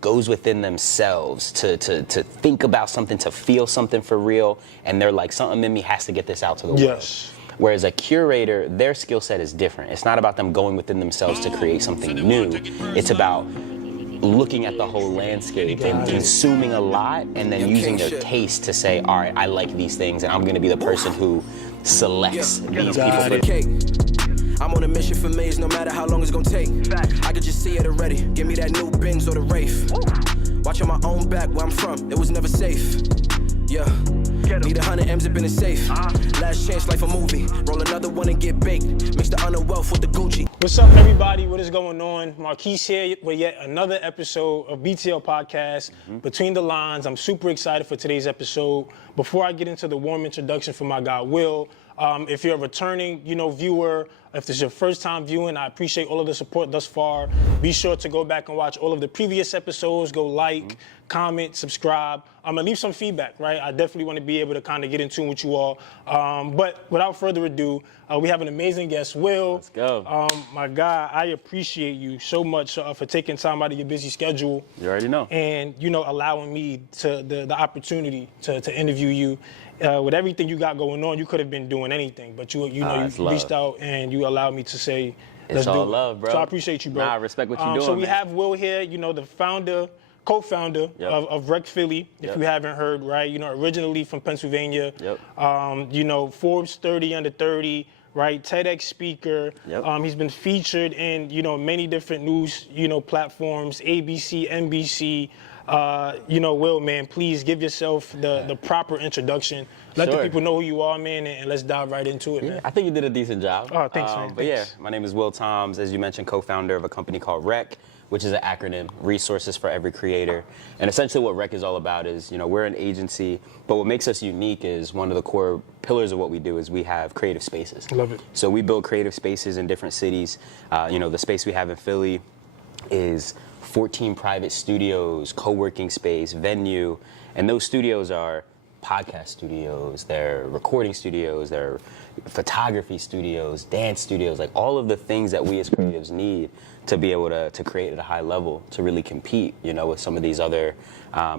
goes within themselves to think about something, to feel something for real, and they're like, something in me has to get this out to the world. Yes. Whereas a curator, their skill set is different. It's not about them going within themselves to create something new. It's about looking at the whole landscape and consuming a lot, and then using their taste to say, all right, I like these things, and I'm going to be the person who selects these people. I'm on a mission for maze, no matter how long it's gonna take. I could just see it already. Give me that new Benz or the Wraith. Watching my own back where I'm from, it was never safe. Yeah, need 100 M's up in a safe. Last chance, life a movie. Roll another one and get baked. Mix the underwealth with the Gucci. What's up, everybody? What is going on? Marquise here with yet another episode of BTL Podcast, Between the Lines. I'm super excited for today's episode. Before I get into the warm introduction for my guy, Will, if you're a returning, viewer, if this is your first time viewing, I appreciate all of the support thus far. Be sure to go back and watch all of the previous episodes. Go like, comment, subscribe. I'm gonna leave some feedback, right? I definitely want to be able to kind of get in tune with you all. But without further ado, we have an amazing guest, Will. Let's go. My guy, I appreciate you so much for taking time out of your busy schedule. You already know. And, allowing me to the opportunity to interview you. With everything you got going on, you could have been doing anything, but you reached out and you allowed me to say, let's it's all do it. love, bro. So I appreciate you, bro. Nah, I respect what you're doing, So we man. have Will here, the founder, co-founder of Rec Philly, if you haven't heard, right? Originally from Pennsylvania. Forbes 30 under 30, right? TEDx speaker. He's been featured in, many different news, platforms, ABC, NBC. Will, man, please give yourself the proper introduction. Let the people know who you are, man, and let's dive right into it, man. I think you did a decent job. Oh, thanks, man. But yeah, my name is Will Toms, as you mentioned, co-founder of a company called REC, which is an acronym, Resources for Every Creator. And essentially what REC is all about is, we're an agency, but what makes us unique is one of the core pillars of what we do is we have creative spaces. Love it. So we build creative spaces in different cities. The space we have in Philly is 14 private studios, co-working space, venue, and those studios are podcast studios, they're recording studios, they're photography studios, dance studios, like all of the things that we as creatives need to be able to create at a high level, to really compete, with some of these other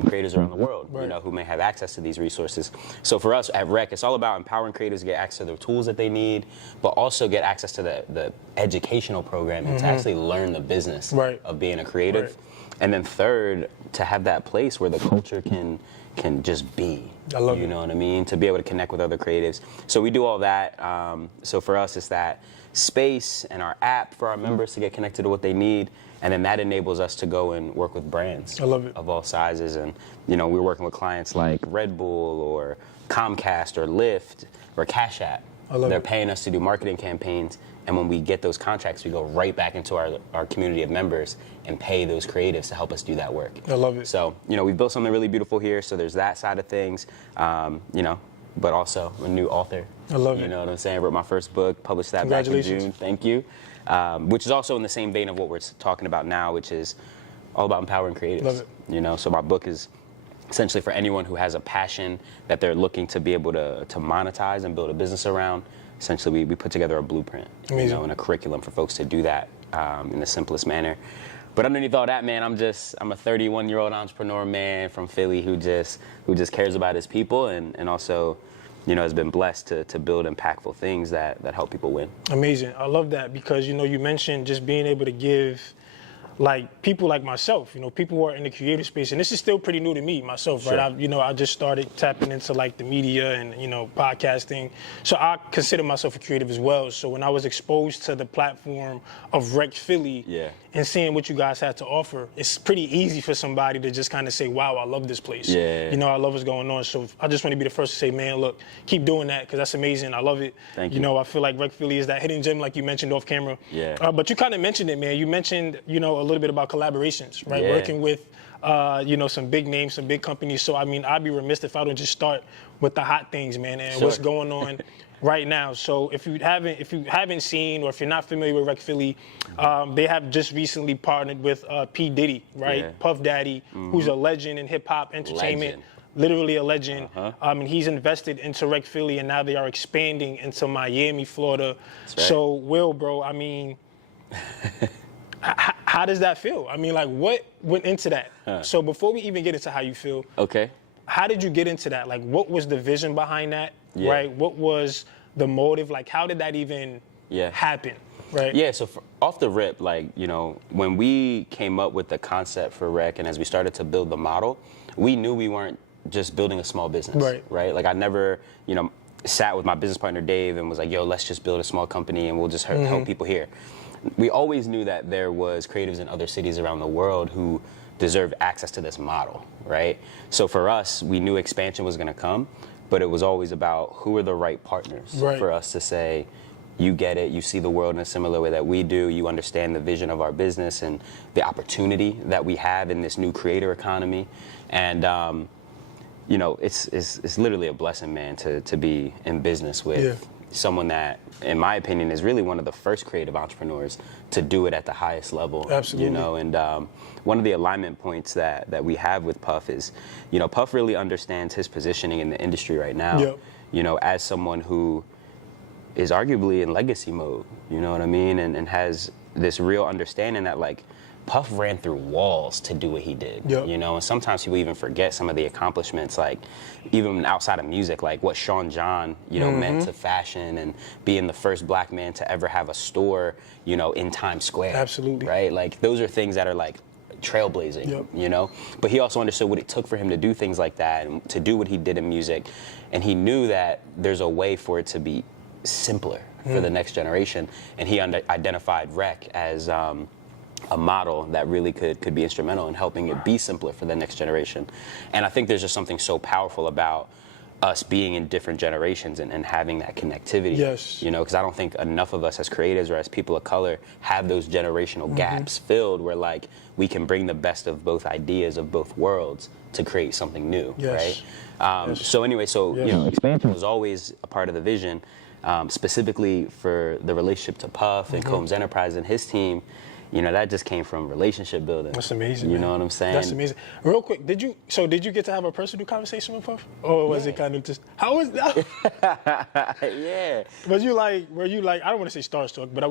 creators around the world, who may have access to these resources. So for us at REC, it's all about empowering creators to get access to the tools that they need, but also get access to the educational programming to actually learn the business of being a creative. And then third, to have that place where the culture can just be. I love it. You know what I mean? To be able to connect with other creatives. So we do all that. So for us, it's that space and our app for our members to get connected to what they need. And then that enables us to go and work with brands I love it. of all sizes. And, we're working with clients like Red Bull or Comcast or Lyft or Cash App. They're paying us to do marketing campaigns. And when we get those contracts, we go right back into our community of members and pay those creatives to help us do that work. I love it. So, we've built something really beautiful here. So there's that side of things, but also a new author. I love it. You know what I'm saying? I wrote my first book, published that back in June. Thank you. Which is also in the same vein of what we're talking about now, which is all about empowering creatives. Love it. So my book is essentially for anyone who has a passion that they're looking to be able to monetize and build a business around. Essentially, we put together a blueprint, and a curriculum for folks to do that in the simplest manner. But underneath all that, man, I'm a 31-year-old entrepreneur, man, from Philly who just cares about his people and also, has been blessed to build impactful things that help people win. Amazing. I love that because, you mentioned just being able to give people like myself, people who are in the creative space, and this is still pretty new to me myself, right? I just started tapping into the media and, podcasting. So I consider myself a creative as well. So when I was exposed to the platform of Rec Philly and seeing what you guys had to offer, it's pretty easy for somebody to just kind of say, wow, I love this place. I love what's going on. So I just want to be the first to say, man, look, keep doing that because that's amazing. I love it. Thank you. I feel like Rec Philly is that hidden gem like you mentioned off camera. But you kind of mentioned it, man. You mentioned, a little bit about collaborations, right? Working with, some big names, some big companies. So, I'd be remiss if I don't just start with the hot things, man, and what's going on right now. So if you haven't seen or if you're not familiar with Rec Philly, they have just recently partnered with P. Diddy, right? Puff Daddy, who's a legend in hip hop entertainment. Literally a legend. And he's invested into Rec Philly, and now they are expanding into Miami, Florida. So, Will, bro, How does that feel? I mean, like, what went into that? So before we even get into how you feel, okay, how did you get into that? Like, what was the vision behind that, right? What was the motive? Like, how did that even happen, right? Yeah, so off the rip, like, you know, when we came up with the concept for Rec and as we started to build the model, we knew we weren't just building a small business, right? Like, I never, you know, sat with my business partner, Dave, and was like, yo, let's just build a small company and we'll just help people here. We always knew that there was creatives in other cities around the world who deserved access to this model, right? So for us, we knew expansion was gonna come, but it was always about who are the right partners for us to say, you get it, you see the world in a similar way that we do, you understand the vision of our business and the opportunity that we have in this new creator economy. And, you know, it's literally a blessing, man, to be in business with someone that, in my opinion, is really one of the first creative entrepreneurs to do it at the highest level. Absolutely. You know, and one of the alignment points that we have with Puff is, you know, Puff really understands his positioning in the industry right now, you know, as someone who is arguably in legacy mode, you know what I mean? And has this real understanding that, like, Puff ran through walls to do what he did, you know, and sometimes people even forget some of the accomplishments, like even outside of music, like what Sean John, you know, meant to fashion and being the first black man to ever have a store, you know, in Times Square. Absolutely. Right? Like, those are things that are like trailblazing, you know, but he also understood what it took for him to do things like that and to do what he did in music. And he knew that there's a way for it to be simpler for the next generation. And he identified Rec as, a model that really could be instrumental in helping it be simpler for the next generation. And I think there's just something so powerful about us being in different generations and having that connectivity. You know, because I don't think enough of us as creatives or as people of color have those generational gaps filled where, like, we can bring the best of both ideas of both worlds to create something new, right? So anyway, you know, expansion was always a part of the vision, specifically for the relationship to Puff and Combs Enterprise and his team. You know, that just came from relationship building. That's amazing. You know what I'm saying? That's amazing. Real quick, did you get to have a personal conversation with Puff? Or was it kind of just, how was that? Were you like, I don't want to say starstruck, but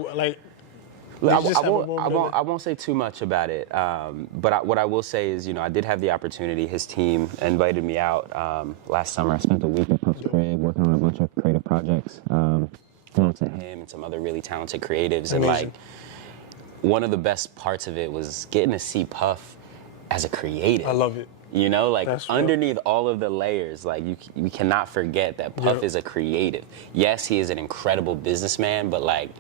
I won't say too much about it, but what I will say is, you know, I did have the opportunity. His team invited me out last summer. I spent a week at Puff's crib working on a bunch of creative projects. To him and some other really talented creatives. And like, one of the best parts of it was getting to see Puff as a creative. I love it. You know, like, underneath all of the layers, like, we cannot forget that Puff is a creative. Yes, he is an incredible businessman, but like,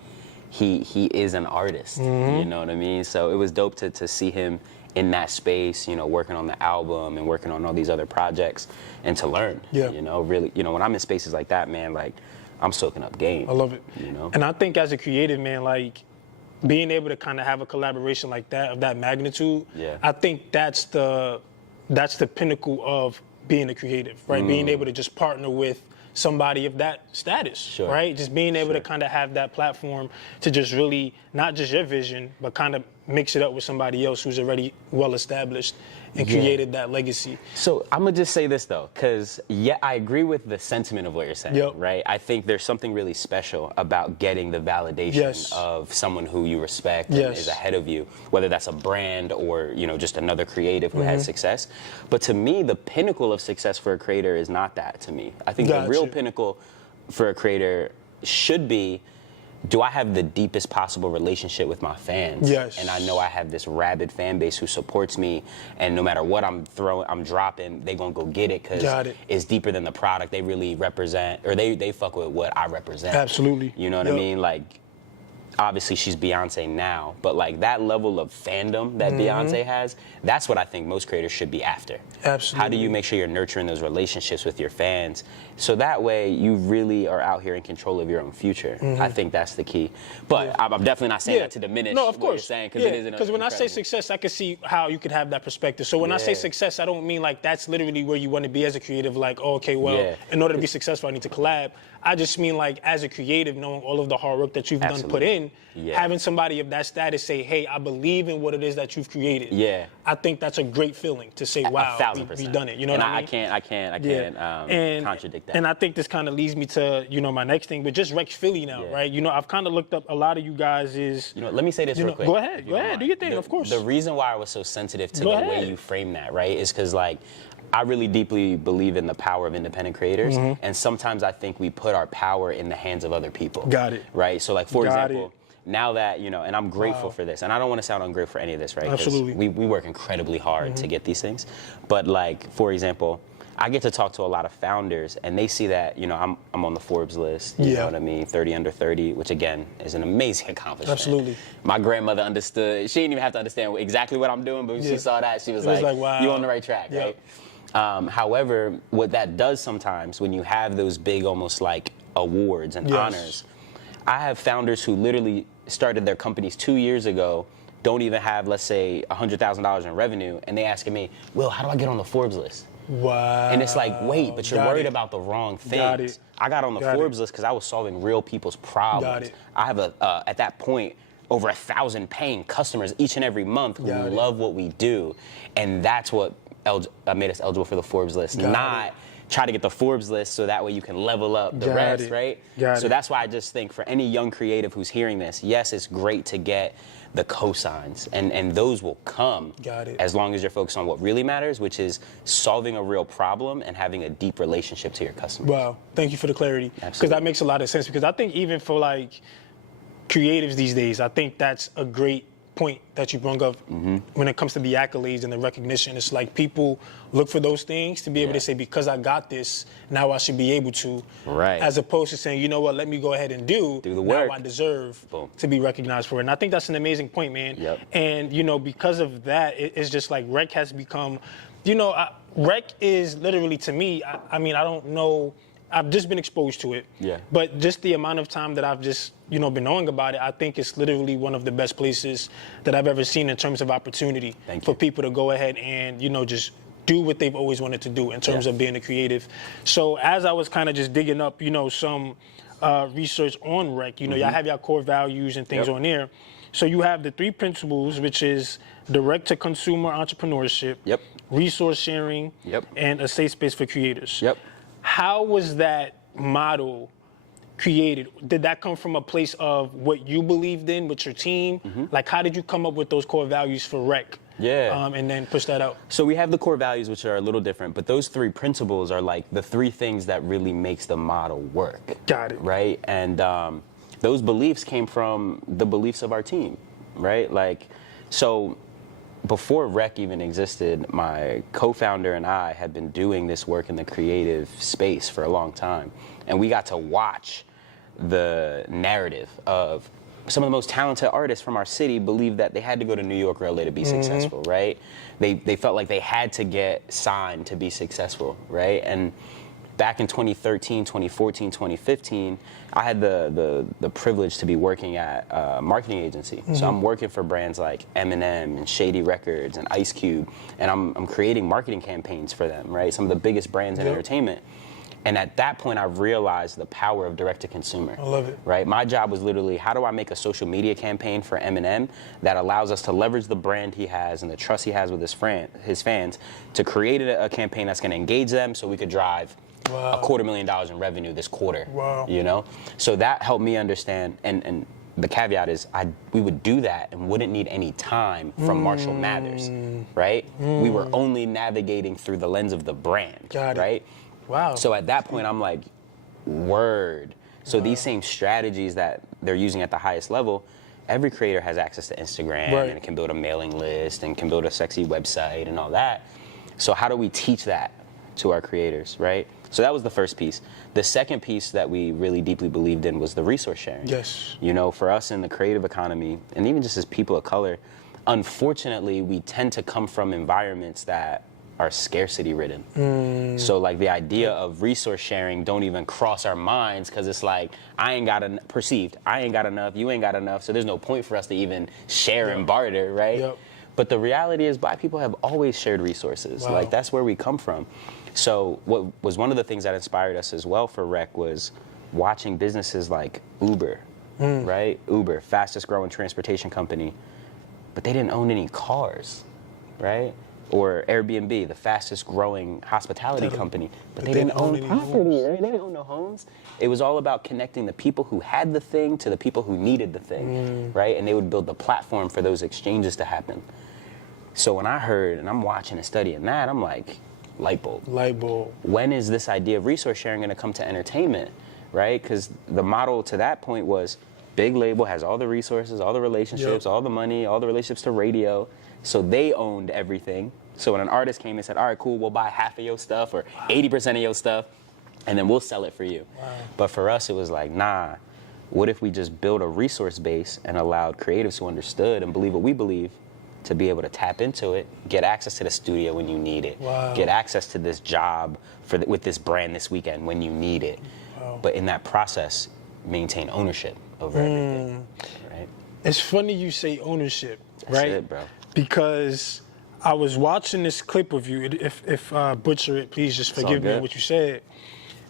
he is an artist. You know what I mean? So it was dope to see him in that space, you know, working on the album and working on all these other projects and to learn. You know, really, you know, when I'm in spaces like that, man, like, I'm soaking up game. I love it. You know? And I think as a creative, man, like, being able to kind of have a collaboration like that, of that magnitude, I think that's the pinnacle of being a creative, right? Being able to just partner with somebody of that status, right? Just being able to kind of have that platform to just really, not just your vision, but kind of mix it up with somebody else who's already well established and created that legacy. So I'm gonna just say this though, because I agree with the sentiment of what you're saying, right? I think there's something really special about getting the validation of someone who you respect and is ahead of you, whether that's a brand or, you know, just another creative who has success. But to me, the pinnacle of success for a creator is not that to me. I think the real pinnacle for a creator should be, do I have the deepest possible relationship with my fans? And I know I have this rabid fan base who supports me, and no matter what I'm dropping, they gonna go get it because it's deeper than the product. They really represent, or they fuck with what I represent. Absolutely. You know what I mean? Like, obviously she's Beyonce now, but like that level of fandom that Beyonce has, that's what I think most creators should be after. Absolutely. How do you make sure you're nurturing those relationships with your fans so that way you really are out here in control of your own future? I think that's the key. But I'm definitely not saying that to diminish what you're saying, because it is because when I say success, I can see how you could have that perspective. So when I say success, I don't mean like that's literally where you want to be as a creative, like, oh, okay, well, in order to be successful, I need to collab. I just mean like as a creative, knowing all of the hard work that you've done put in, then having somebody of that status say, hey, I believe in what it is that you've created. Yeah. I think that's a great feeling to say, wow, 1,000%. we've done it. You know what I mean? I can't contradict that. And I think this kind of leads me to, my next thing, but just Rex Philly now, right? I've kind of looked up a lot of you guys is... let me say this real quick. Go ahead, do your thing, of course. The reason why I was so sensitive to the way you frame that, right, is because, like, I really deeply believe in the power of independent creators, and sometimes I think we put our power in the hands of other people. Got it. Right? So, like, for example, now that, and I'm grateful for this, and I don't want to sound ungrateful for any of this, right? Absolutely. We work incredibly hard to get these things. But, like, for example, I get to talk to a lot of founders, and they see that, I'm on the Forbes list, you know what I mean, 30 under 30, which, again, is an amazing accomplishment. Absolutely. My grandmother understood. She didn't even have to understand exactly what I'm doing, but when she saw that, she was like, wow. you're on the right track, right? However, what that does sometimes when you have those big almost like awards and honors, I have founders who literally started their companies 2 years ago, don't even have, let's say, $100,000 in revenue, and they asking me, Will, how do I get on the Forbes list? Wow. And it's like, wait, but you're worried about the wrong things. I got on the Forbes list because I was solving real people's problems. I have, at that point, over 1,000 paying customers each and every month who love what we do. And that's what made us eligible for the Forbes list, not try to get the Forbes list so that way you can level up the rest, right? So that's why I just think for any young creative who's hearing this, yes, it's great to get the cosigns, and those will come as long as you're focused on what really matters, which is solving a real problem and having a deep relationship to your customers. Wow, thank you for the clarity. Because that makes a lot of sense, because I think even for like creatives these days, I think that's a great point that you brought up when it comes to the accolades and the recognition. It's like people look for those things to be able to say, because I got this, now I should be able to. Right. As opposed to saying, you know what, let me go ahead and do the work. Now I deserve to be recognized for it. And I think that's an amazing point, man. And, because of that, it's just like Rec has become, Rec is literally, to me, I mean, I don't know, I've just been exposed to it. But just the amount of time that I've just, been knowing about it, I think it's literally one of the best places that I've ever seen in terms of opportunity for people to go ahead and, just do what they've always wanted to do in terms of being a creative. So as I was kind of just digging up, some research on Rec, y'all have your core values and things on there. So you have the 3 principles, which is direct-to-consumer entrepreneurship, resource sharing, and a safe space for creators. How was that model created? Did that come from a place of what you believed in with your team? Like, how did you come up with those core values for Rec? And then push that out? So we have the core values, which are a little different, but those 3 principles are like the 3 things that really makes the model work. Got it. Right? And those beliefs came from the beliefs of our team, right? Like, so before Rec even existed, my co-founder and I had been doing this work in the creative space for a long time. And we got to watch the narrative of some of the most talented artists from our city believed that they had to go to New York or LA to be successful, right? They felt like they had to get signed to be successful, right? And back in 2013, 2014, 2015, I had the privilege to be working at a marketing agency. So I'm working for brands like Eminem and Shady Records and Ice Cube, and I'm creating marketing campaigns for them, right? Some of the biggest brands in entertainment. And at that point, I realized the power of direct-to-consumer. I love it. Right? My job was literally, how do I make a social media campaign for Eminem that allows us to leverage the brand he has and the trust he has with his fans to create a campaign that's going to engage them so we could drive $250,000 in revenue this quarter. So that helped me understand, and the caveat is we would do that and wouldn't need any time from Marshall Mathers, right? We were only navigating through the lens of the brand, right? Wow. So at that point, I'm like, word. So these same strategies that they're using at the highest level, every creator has access to Instagram and can build a mailing list and can build a sexy website and all that. So how do we teach that to our creators, right? So that was the first piece. The second piece that we really deeply believed in was the resource sharing. For us in the creative economy, and even just as people of color, unfortunately, we tend to come from environments that are scarcity ridden. So like the idea of resource sharing don't even cross our minds because it's like, I ain't got enough, you ain't got enough, so there's no point for us to even share and barter, right? But the reality is Black people have always shared resources. Like that's where we come from. So what was one of the things that inspired us as well for Rec was watching businesses like Uber, right? Uber, fastest growing transportation company, but they didn't own any cars, right? Or Airbnb, the fastest growing hospitality company, but they didn't own property, right? They didn't own no homes. It was all about connecting the people who had the thing to the people who needed the thing, right? And they would build the platform for those exchanges to happen. So when I heard, and I'm watching and studying that, I'm like, light bulb. Light bulb. When is this idea of resource sharing going to come to entertainment, right? Because the model to that point was big label has all the resources, all the relationships, all the money, all the relationships to radio. So they owned everything. So when an artist came and said, all right, cool, we'll buy half of your stuff or 80% of your stuff, and then we'll sell it for you. But for us, it was like, nah, what if we just build a resource base and allowed creatives who understood and believe what we believe to be able to tap into it, get access to the studio when you need it, get access to this job with this brand this weekend when you need it. But in that process, maintain ownership over everything, right? It's funny you say ownership, right? That's it, bro. Because I was watching this clip of you. If I butcher it, please just forgive me what you said.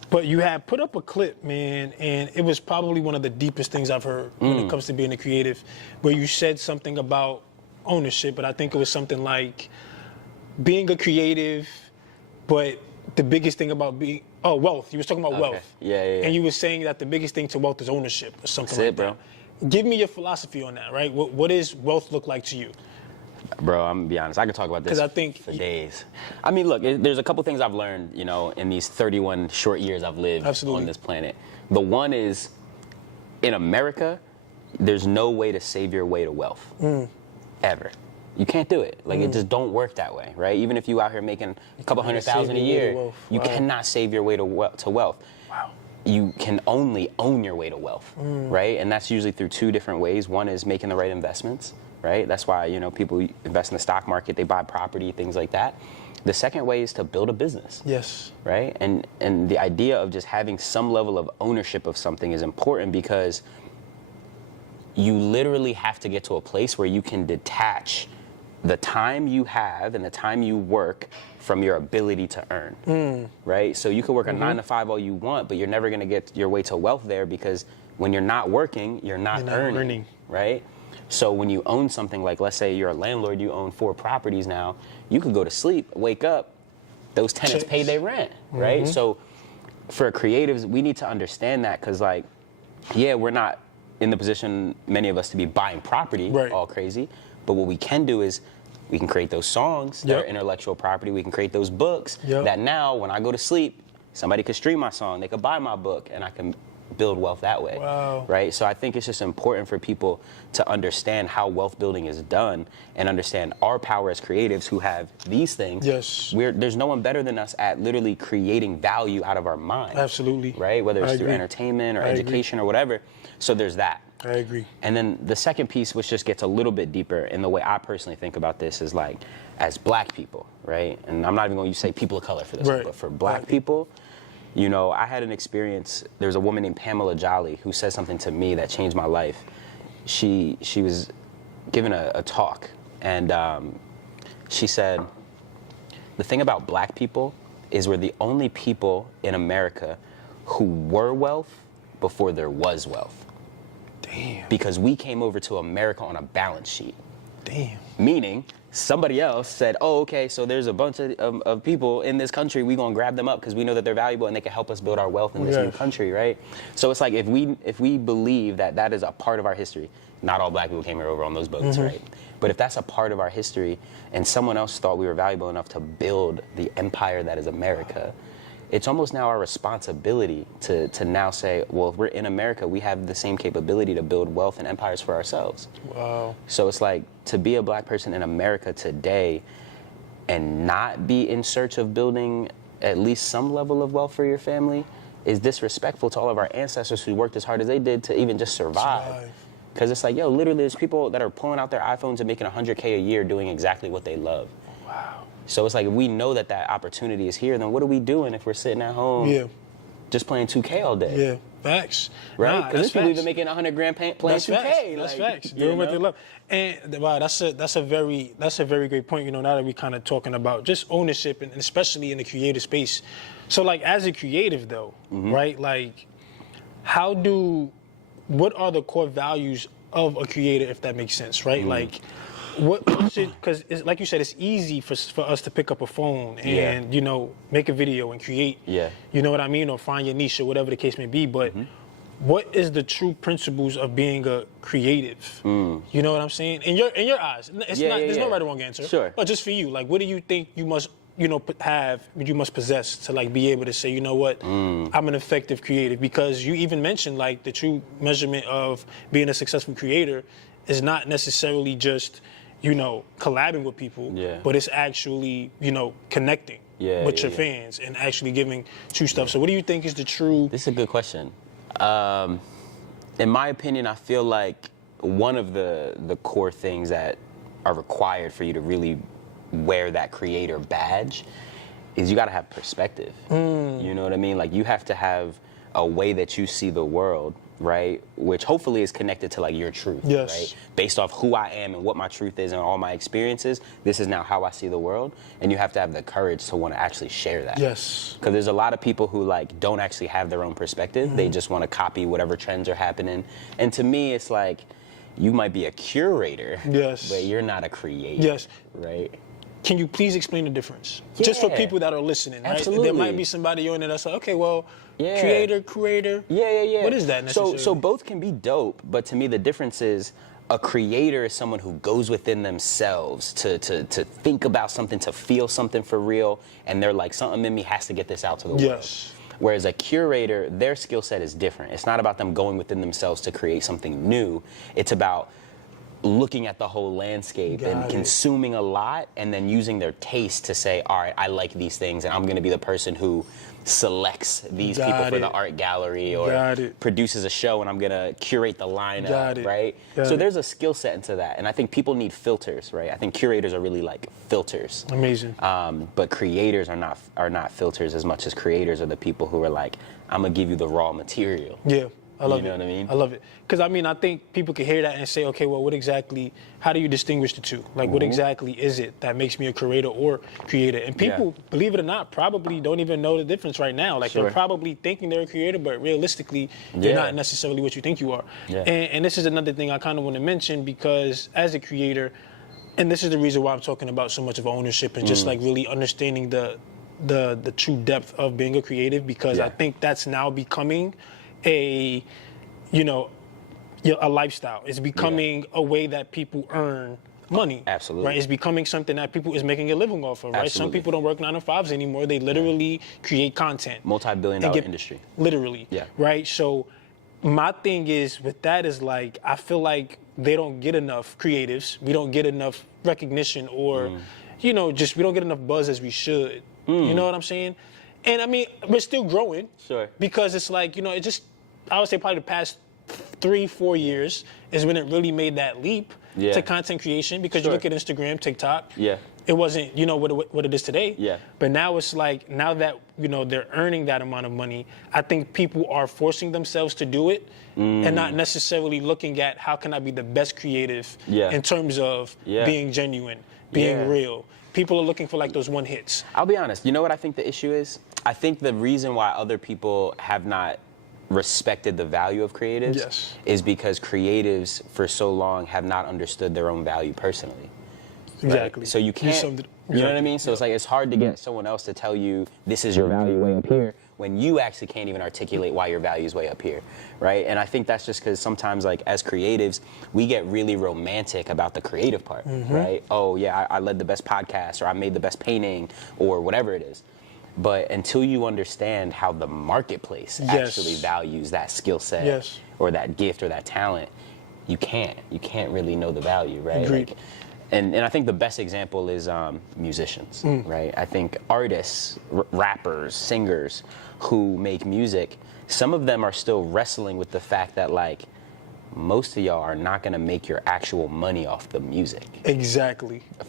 But you had put up a clip, man, and it was probably one of the deepest things I've heard when it comes to being a creative, where you said something about ownership, but I think it was something like being a creative, but the biggest thing about being wealth. You was talking about wealth. Yeah. And you were saying that the biggest thing to wealth is ownership or something like that. Bro. Give me your philosophy on that, right? What does wealth look like to you? Bro, I'm gonna be honest. I could talk about this for days. I mean, look, there's a couple things I've learned, in these 31 short years I've lived on this planet. The one is, in America, there's no way to save your way to wealth, ever. You can't do it. Like, it just don't work that way, right? Even if you out here making a couple $100,000 a year, you cannot save your way to wealth. Wow. You can only own your way to wealth, right? And that's usually through two different ways. One is making the right investments, right? That's why, people invest in the stock market, they buy property, things like that. The second way is to build a business. Yes. Right? And the idea of just having some level of ownership of something is important because you literally have to get to a place where you can detach the time you have and the time you work from your ability to earn, right? So you can work a 9 to 5 all you want, but you're never gonna get your way to wealth there because when you're not working, you're not earning, right? So when you own something like, let's say you're a landlord, you own 4 properties now, you could go to sleep, wake up, those tenants pay their rent, right? So for creatives, we need to understand that because we're not in the position, many of us, to be buying property all crazy, but what we can do is we can create those songs that are intellectual property. We can create those books that now, when I go to sleep, somebody could stream my song, they could buy my book, and I can build wealth that way, right? So I think it's just important for people to understand how wealth building is done and understand our power as creatives who have these things. Yes. There's no one better than us at literally creating value out of our mind. Absolutely. Right? Whether it's through entertainment or education or whatever. So there's that. I agree. And then the second piece, which just gets a little bit deeper, and the way I personally think about this is as black people, right? And I'm not even going to say people of color for this one, but for black people, I had an experience. There's a woman named Pamela Jolly who said something to me that changed my life. She was given a talk, and she said, the thing about black people is we're the only people in America who were wealth before there was wealth. Damn. Because we came over to America on a balance sheet. Damn. Meaning, somebody else said, oh, okay, so there's a bunch of people in this country, we're gonna grab them up because we know that they're valuable and they can help us build our wealth in this new country, right? So it's like if we believe that is a part of our history, not all black people came here over on those boats, right? But if that's a part of our history and someone else thought we were valuable enough to build the empire that is America, it's almost now our responsibility to now say, well, if we're in America, we have the same capability to build wealth and empires for ourselves. Wow. So it's like, to be a black person in America today and not be in search of building at least some level of wealth for your family is disrespectful to all of our ancestors who worked as hard as they did to even just survive. Because it's like, literally there's people that are pulling out their iPhones and making $100K a year doing exactly what they love. Wow. So it's like, if we know that opportunity is here, then what are we doing if we're sitting at home just playing 2K all day? Yeah, facts. Right? Because there's people even making $100,000 playing 2K. That's facts. Doing what they love. And wow, that's a very great point. Now that we're kind of talking about just ownership and especially in the creative space. So as a creative though, right? How do what are the core values of a creator, if that makes sense, right? Like, what should, because like you said, it's easy for us to pick up a phone and, you know, make a video and create, you know what I mean, or find your niche or whatever the case may be. But what is the true principles of being a creative? You know what I'm saying? In your eyes, there's no right or wrong answer. Sure. But just for you, like, what do you think you must, you know, you must possess to, like, be able to say, you know what, I'm an effective creative? Because you even mentioned, like, the true measurement of being a successful creator is not necessarily just, you know, collabing with people, but it's actually, you know, connecting with your fans and actually giving true stuff. So what do you think is the true? This is a good question. In my opinion, I feel like one of the core things that are required for you to really wear that creator badge is you got to have perspective. You know what I mean? Like, you have to have a way that you see the world, right? Which hopefully is connected to, like, your truth, right? Based off who I am and what my truth is and all my experiences, this is now how I see the world. And you have to have the courage to want to actually share that. Because there's a lot of people who, like, don't actually have their own perspective. They just want to copy whatever trends are happening. And to me, it's like, you might be a curator, but you're not a creator, right? Can you please explain the difference? Just for people that are listening, right? Absolutely. There might be somebody on there that's like, okay, well, creator. What is that necessarily? So both can be dope, but to me the difference is a creator is someone who goes within themselves to think about something, to feel something for real, and they're like, something in me has to get this out to the world. Whereas a curator, their skill set is different. It's not about them going within themselves to create something new. It's about looking at the whole landscape and consuming a lot, and then using their taste to say, all right, I like these things, and I'm going to be the person who selects these people for the art gallery, or produces a show, and I'm going to curate the lineup, right? So there's a skill set into that, and I think people need filters, right? I think curators are really like filters. But creators are not filters as much as creators are the people who are like, I'm going to give you the raw material. I love it. You know what I mean? I love it. Because, I mean, I think people can hear that and say, okay, well, how do you distinguish the two? Like, what exactly is it that makes me a curator or creator? And people, believe it or not, probably don't even know the difference right now. Like, they're probably thinking they're a creator, but realistically, they're not necessarily what you think you are. And this is another thing I kind of want to mention, because as a creator, and this is the reason why I'm talking about so much of ownership and just, like, really understanding the true depth of being a creative, because I think that's now becoming a lifestyle. It's becoming a way that people earn money. Right? It's becoming something that people is making a living off of, right? Some people don't work 9 to 5s anymore. They literally create content. Multi-billion-dollar industry. Literally. Right? So my thing is with that is, like, I feel like they don't get enough creatives. We don't get enough recognition, or, we don't get enough buzz as we should. You know what I'm saying? And I mean, we're still growing. Because it's like, I would say probably the past 3-4 years is when it really made that leap to content creation, because you look at Instagram, TikTok, it wasn't, what it is today. But now it's like, now that, they're earning that amount of money, I think people are forcing themselves to do it and not necessarily looking at how can I be the best creative in terms of being genuine, being real. People are looking for, like, those one hits. I'll be honest. You know what I think the issue is? I think the reason why other people have not respected the value of creatives is because creatives for so long have not understood their own value personally. Right? So you can't, you know what I mean? So it's like, it's hard to get someone else to tell you this is your value way up here, when you actually can't even articulate why your value is way up here, right? And I think that's just because sometimes, like, as creatives, we get really romantic about the creative part, right? Oh yeah, I led the best podcast, or I made the best painting, or whatever it is. But until you understand how the marketplace actually values that skill set or that gift or that talent, you can't really know the value, right? Like, and I think the best example is musicians, right? I think artists, rappers, singers who make music, some of them are still wrestling with the fact that, like, most of y'all are not going to make your actual money off the music.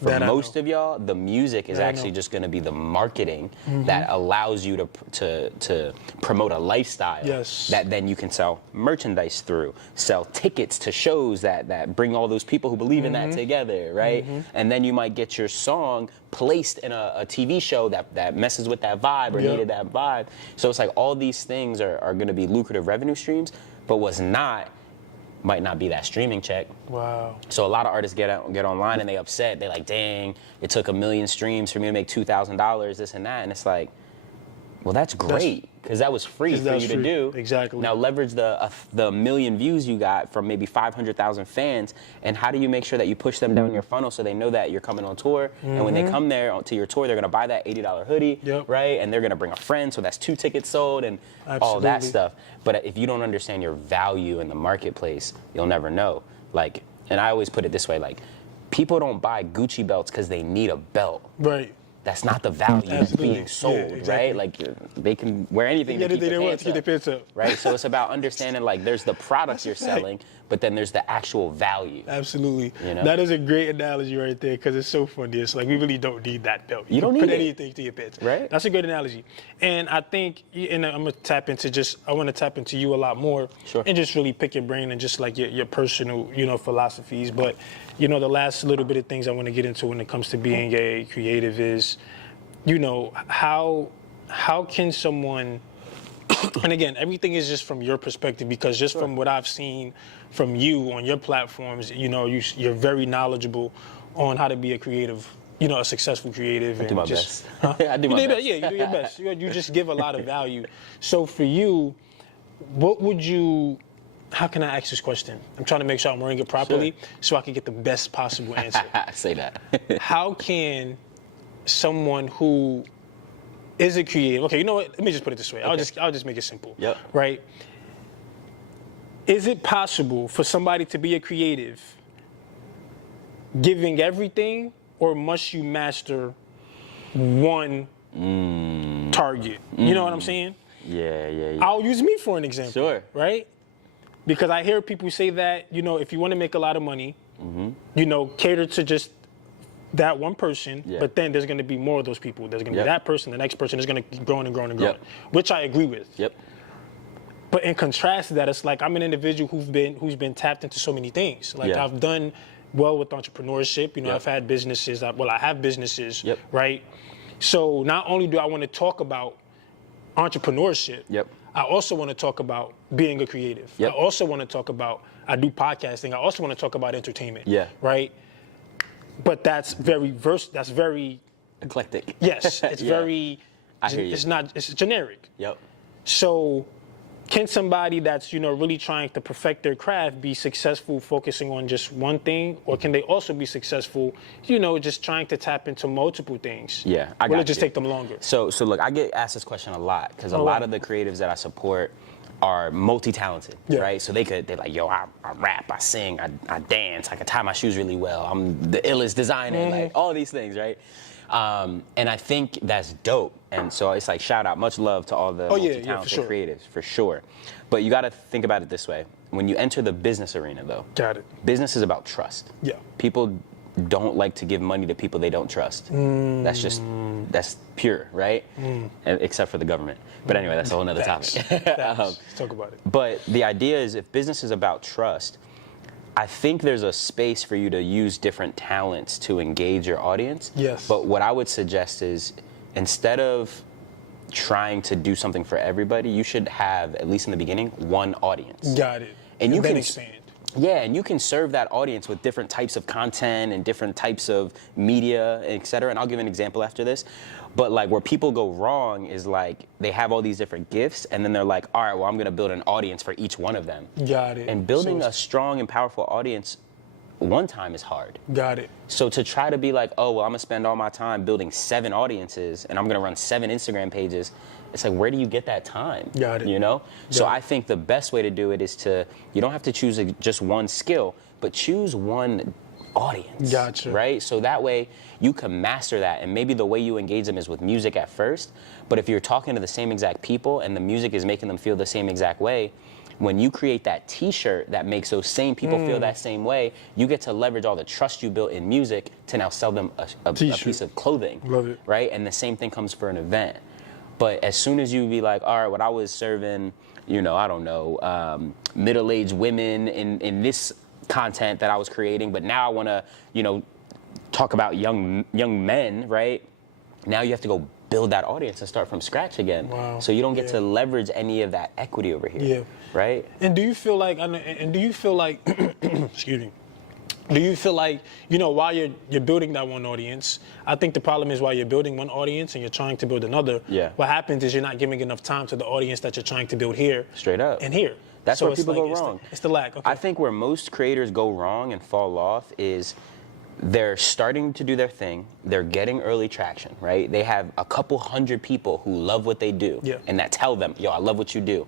For most of y'all, the music is actually just going to be the marketing that allows you to promote a lifestyle that then you can sell merchandise through, sell tickets to shows that bring all those people who believe in that together, right? And then you might get your song placed in a TV show that messes with that vibe or needed that vibe. So it's like all these things are going to be lucrative revenue streams, but what's not might not be that streaming check. Wow. So a lot of artists get online and they upset. They're like, dang, it took 1 million streams for me to make $2,000, this and that. And it's like, well, that's great, because that was free for you to do. Exactly. Now leverage the million views you got from maybe 500,000 fans, and how do you make sure that you push them down your funnel so they know that you're coming on tour, and when they come there to your tour, they're gonna buy that $80 hoodie, right? And they're gonna bring a friend, so that's 2 tickets sold and all that stuff. But if you don't understand your value in the marketplace, you'll never know. Like, and I always put it this way, like, people don't buy Gucci belts because they need a belt. Right. That's not the value that's being sold, right? Like, they can wear anything to keep their pants up, right? So it's about understanding, like, there's the products you're selling, but then there's the actual value. Absolutely. You know? That is a great analogy right there, because it's so funny. It's like, we really don't need that belt. You don't need put it. anything to your pants. Right. That's a good analogy. And I think, and I'm going to tap into you a lot more. Sure. And just really pick your brain and just like your personal, philosophies. But, the last little bit of things I want to get into when it comes to being a creative is, how can someone, and again, everything is just from your perspective, because just from what I've seen from you on your platforms, you're very knowledgeable on how to be a creative, a successful creative. I do my best. I do my best. Yeah, you do your best. You just give a lot of value. So for you, how can I ask this question? I'm trying to make sure I'm wording it properly so I can get the best possible answer. Say that. How can someone who is a creative, okay, you know what? Let me just put it this way. Okay. I'll just make it simple. Yep. Right? Is it possible for somebody to be a creative giving everything, or must you master one target? You know what I'm saying? Yeah. I'll use me for an example. Sure. Right? Because I hear people say that, if you want to make a lot of money, cater to just that one person, but then there's going to be more of those people. There's going to be that person, the next person is going to keep growing and growing and growing, which I agree with. Yep. But in contrast to that, it's like I'm an individual who's been tapped into so many things. Like I've done well with entrepreneurship. I've had businesses. I have businesses, right? So not only do I want to talk about entrepreneurship, I also want to talk about being a creative. I also want to talk about, I do podcasting. I also want to talk about entertainment. Right? But that's very eclectic. Yes, it's very. I hear you. It's generic. Yep. So, can somebody that's really trying to perfect their craft be successful focusing on just one thing, or can they also be successful, just trying to tap into multiple things? Yeah, Will it just take them longer? So look, I get asked this question a lot, because a lot of the creatives that I support are multi-talented, right? So they're like, yo, I rap, I sing, I dance, I can tie my shoes really well, I'm the illest designer, like all these things, right? And I think that's dope. And so it's like, shout out, much love to all the multi-talented creatives, for sure. But you got to think about it this way. When you enter the business arena, though, business is about trust. Yeah. People don't like to give money to people they don't trust. That's pure, right? Except for the government. But anyway, that's a whole nother topic. Let's talk about it. But the idea is, if business is about trust, I think there's a space for you to use different talents to engage your audience. Yes. But what I would suggest is, instead of trying to do something for everybody, you should have, at least in the beginning, one audience. Got it. And you can expand. Yeah, and you can serve that audience with different types of content and different types of media, et cetera. And I'll give an example after this. But like, where people go wrong is like, they have all these different gifts, and then they're like, all right, well, I'm gonna build an audience for each one of them. Got it. And building a strong and powerful audience one time is hard. Got it. So to try to be like, oh, well, I'm gonna spend all my time building 7 audiences, and I'm gonna run 7 Instagram pages, it's like, where do you get that time? Got it. You know? So I think the best way to do it is you don't have to choose just one skill, but choose one audience. Gotcha. Right? So that way you can master that, and maybe the way you engage them is with music at first, but if you're talking to the same exact people and the music is making them feel the same exact way, when you create that t-shirt that makes those same people feel that same way, you get to leverage all the trust you built in music to now sell them a piece of clothing. Love it. Right? And the same thing comes for an event. But as soon as you be like, all right, what I was serving, I don't know, middle-aged women in this content that I was creating, but now I want to, talk about young men, right? Now you have to go build that audience and start from scratch again. Wow. So you don't get to leverage any of that equity over here. Yeah. Right? And do you feel like, excuse me, do you feel like, you know, while you're building that one audience, I think the problem is while you're building one audience and you're trying to build another, what happens is you're not giving enough time to the audience that you're trying to build here. Straight up. And here. That's where people go wrong. It's the lack. Okay. I think where most creators go wrong and fall off is they're starting to do their thing. They're getting early traction, right? They have a couple hundred people who love what they do and that tell them, yo, I love what you do.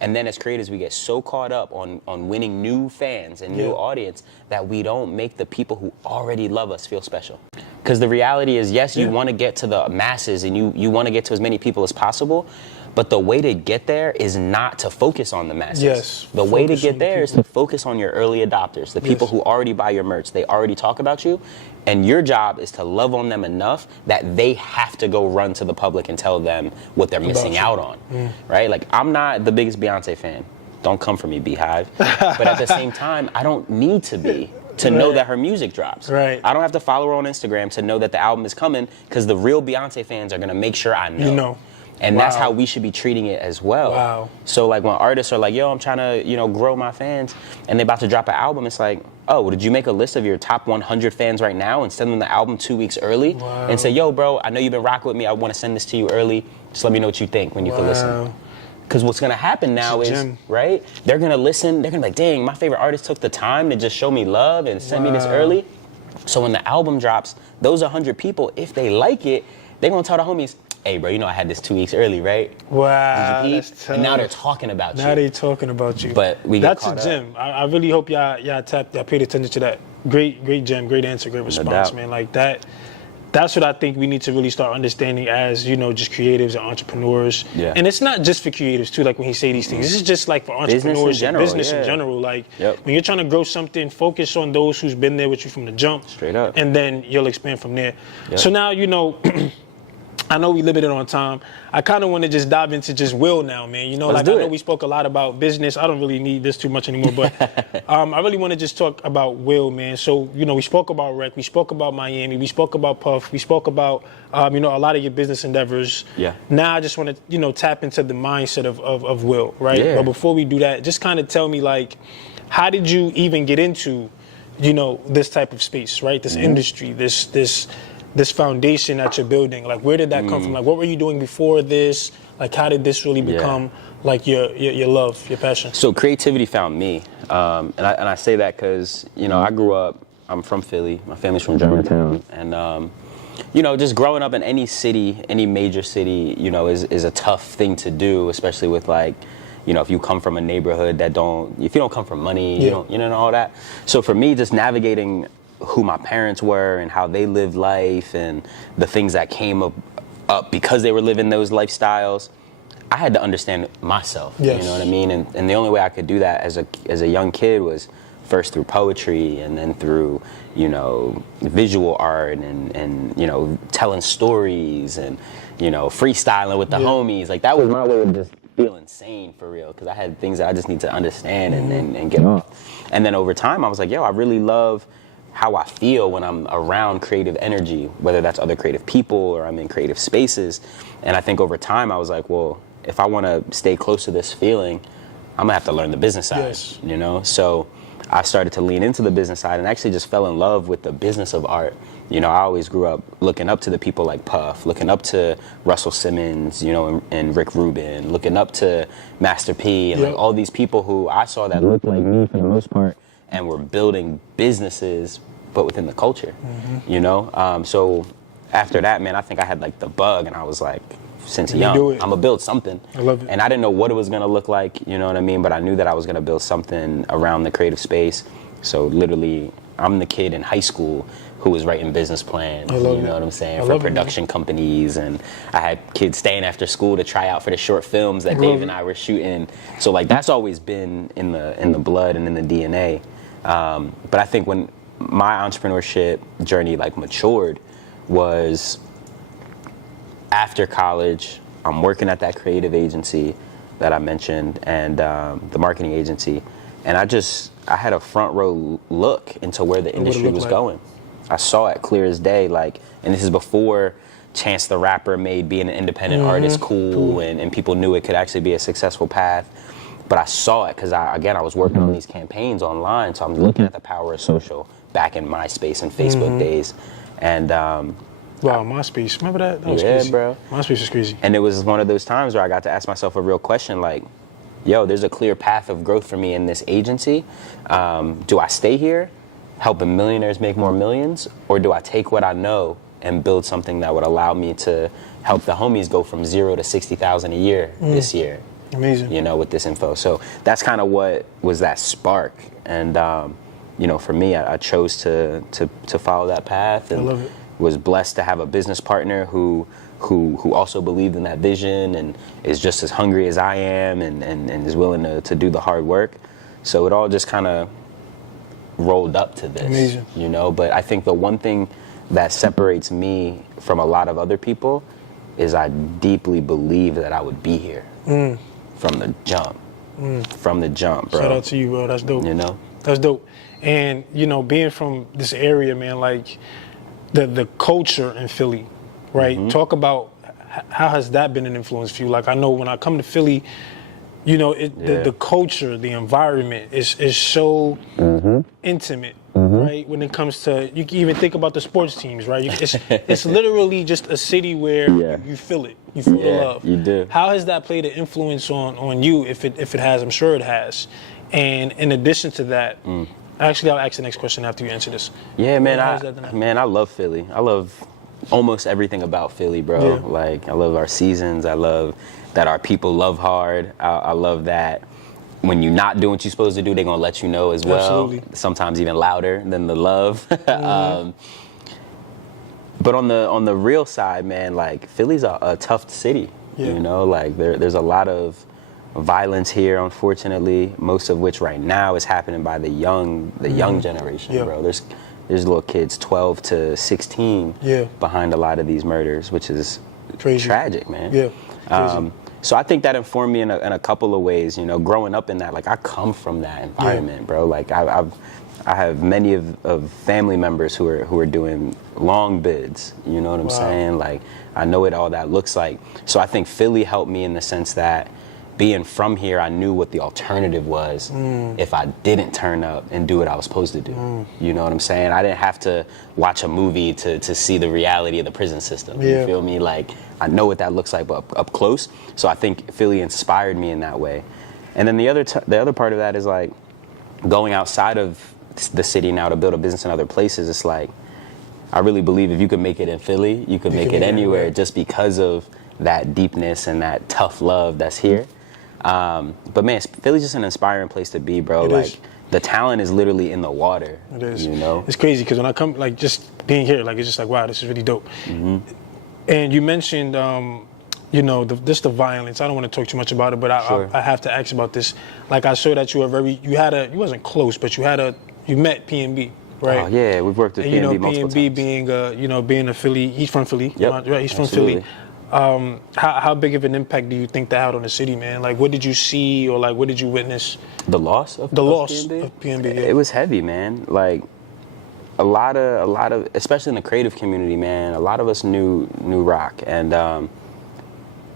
And then as creators, we get so caught up on winning new fans and new audience that we don't make the people who already love us feel special. Because the reality is, yes, you want to get to the masses and you want to get to as many people as possible, but the way to get there is not to focus on the masses. Yes. The way to get there is to focus on your early adopters, the people who already buy your merch. They already talk about you. And your job is to love on them enough that they have to go run to the public and tell them what they're missing out on. Right? Like, I'm not the biggest Beyonce fan. Don't come for me, Beehive. But at the same time, I don't need to be to know that her music drops. Right. I don't have to follow her on Instagram to know that the album is coming, because the real Beyonce fans are going to make sure I know. You know. And that's how we should be treating it as well. Wow. So like when artists are like, yo, I'm trying to, you know, grow my fans, and they're about to drop an album, it's like, oh, did you make a list of your top 100 fans right now and send them the album 2 weeks early? Wow. And say, yo, bro, I know you've been rocking with me. I want to send this to you early. Just let me know what you think when you can listen. Because what's going to happen now is, right, they're going to listen. They're going to be like, dang, my favorite artist took the time to just show me love and send me this early. So when the album drops, those 100 people, if they like it, they're going to tell the homies, hey, bro, you know I had this 2 weeks early, right? Wow, Did you that's tough. And now they're talking about you. Now they're talking about you. But we get That's a gem. I really hope y'all paid attention to that. Great gem, great answer, great response, man. Like that's what I think we need to really start understanding as, you know, just creatives and entrepreneurs. Yeah. And it's not just for creatives too, like when he say these things. This is just like for entrepreneurs and business in general. Like when you're trying to grow something, focus on those who's been there with you from the jump. Straight up. And then you'll expand from there. So now, you know, I know we limited on time. I kind of want to just dive into just Will now, man. You know, I know we spoke a lot about business. I don't really need this too much anymore, but I really want to just talk about Will, man. So, you know, we spoke about Rec, we spoke about Miami, we spoke about Puff, we spoke about, you know, a lot of your business endeavors. Yeah. Now I just want to, you know, tap into the mindset of Will, right? Yeah. But before we do that, just kind of tell me, like, how did you even get into, you know, this type of space, right? This industry, this foundation that you're building? Like, where did that come from? Like, what were you doing before this? Like, how did this really become like your love, your passion? So creativity found me, and I say that because, you know, I grew up. I'm from Philly. My family's from Germantown, and you know, just growing up in any city, any major city, you know, is a tough thing to do, especially with, like, you know, if you come from a neighborhood if you don't come from money, you don't, you know, all that. So for me, just navigating who my parents were and how they lived life and the things that came up because they were living those lifestyles, I had to understand myself. You know what I mean? And the only way I could do that as a young kid was first through poetry, and then through, you know, visual art and you know, telling stories and, you know, freestyling with the homies. Like, that was my way of just feeling sane for real, because I had things that I just need to understand and get off. And then over time I was like, yo, I really love how I feel when I'm around creative energy, whether that's other creative people or I'm in creative spaces. And I think over time I was like, well, if I want to stay close to this feeling, I'm gonna have to learn the business side, you know? So I started to lean into the business side and actually just fell in love with the business of art. You know, I always grew up looking up to the people like Puff, looking up to Russell Simmons, you know, and Rick Rubin, looking up to Master P, and like all these people who I saw that looked like me for the most part, and we're building businesses, but within the culture, you know? So after that, man, I think I had like the bug, and I was like, since young, I'm gonna build something. I love it. And I didn't know what it was gonna look like, you know what I mean? But I knew that I was gonna build something around the creative space. So literally, I'm the kid in high school who was writing business plans, you know what I'm saying, for production companies. And I had kids staying after school to try out for the short films that Dave and I were shooting. So like, that's always been in the blood and in the DNA. But I think when my entrepreneurship journey like matured was after college. I'm working at that creative agency that I mentioned, and the marketing agency. And I had a front row look into where the industry was going. I saw it clear as day, like, and this is before Chance the Rapper made being an independent artist cool, and people knew it could actually be a successful path. But I saw it because I was working on these campaigns online, so I'm looking at the power of social back in MySpace and Facebook days, and wow, MySpace, remember that? That was yeah, crazy. bro. MySpace was crazy. And it was one of those times where I got to ask myself a real question, like, yo, there's a clear path of growth for me in this agency. Do I stay here, helping millionaires make more millions, or do I take what I know and build something that would allow me to help the homies go from 0 to 60,000 a year this year? Amazing. You know, with this info. So that's kind of what was that spark. And, you know, for me, I chose to follow that path. And I love it. Was blessed to have a business partner who also believed in that vision and is just as hungry as I am and is willing to do the hard work. So it all just kind of rolled up to this. Amazing. You know, but I think the one thing that separates me from a lot of other people is I deeply believe that I would be here. From the jump. From the jump, bro. Shout out to you, bro. That's dope. You know? That's dope. And, you know, being from this area, man, like the culture in Philly, right? Talk about how has that been an influence for you? Like, I know when I come to Philly, you know, the culture, the environment is so intimate, right? When it comes to, you can even think about the sports teams, right? It's literally just a city where you feel it. You feel the love. You do. How has that played an influence on you, if it has? I'm sure it has. And in addition to that, actually, I'll ask the next question after you answer this. Yeah, man, How I love Philly. I love almost everything about Philly, bro. Yeah. Like, I love our seasons. I love that our people love hard. I love that when you're not doing what you're supposed to do, they're going to let you know as well. Absolutely. Sometimes even louder than the love. But on the real side, man, like, Philly's a tough city. Yeah. You know, like, there's a lot of violence here, unfortunately, most of which right now is happening by the young generation, bro. There's little kids 12 to 16 behind a lot of these murders, which is Crazy. Tragic, man. Yeah. Crazy. So I think that informed me in a couple of ways. You know, growing up in that, like, I come from that environment, bro. Like, I have many of family members who are doing long bids. You know what I'm saying? Like, I know what all that looks like. So I think Philly helped me in the sense that being from here, I knew what the alternative was if I didn't turn up and do what I was supposed to do. You know what I'm saying? I didn't have to watch a movie to see the reality of the prison system. You feel me? Like, I know what that looks like up close. So I think Philly inspired me in that way. And then the other part of that is, like, going outside of the city now to build a business in other places. It's like, I really believe if you can make it in Philly, you can make it anywhere, just because of that deepness and that tough love that's here. But man, Philly's just an inspiring place to be, bro. It like, is. the talent is literally in the water. It is. You know? It's crazy because when I come, like, just being here, like, it's just like, wow, this is really dope. And you mentioned, you know, the violence. I don't want to talk too much about it, but I have to ask about this. Like, I saw that you wasn't close, but you met PNB, right? Oh yeah, we've worked with PNB multiple times. PNB being a Philly, he's from Philly, Yep. right? He's from Absolutely. Philly. How big of an impact do you think that had on the city, man? Like, what did you see, or like, what did you witness? The loss of PNB? Of PNB, yeah. It was heavy, man. Like, a lot of, especially in the creative community, man, a lot of us knew Rock, and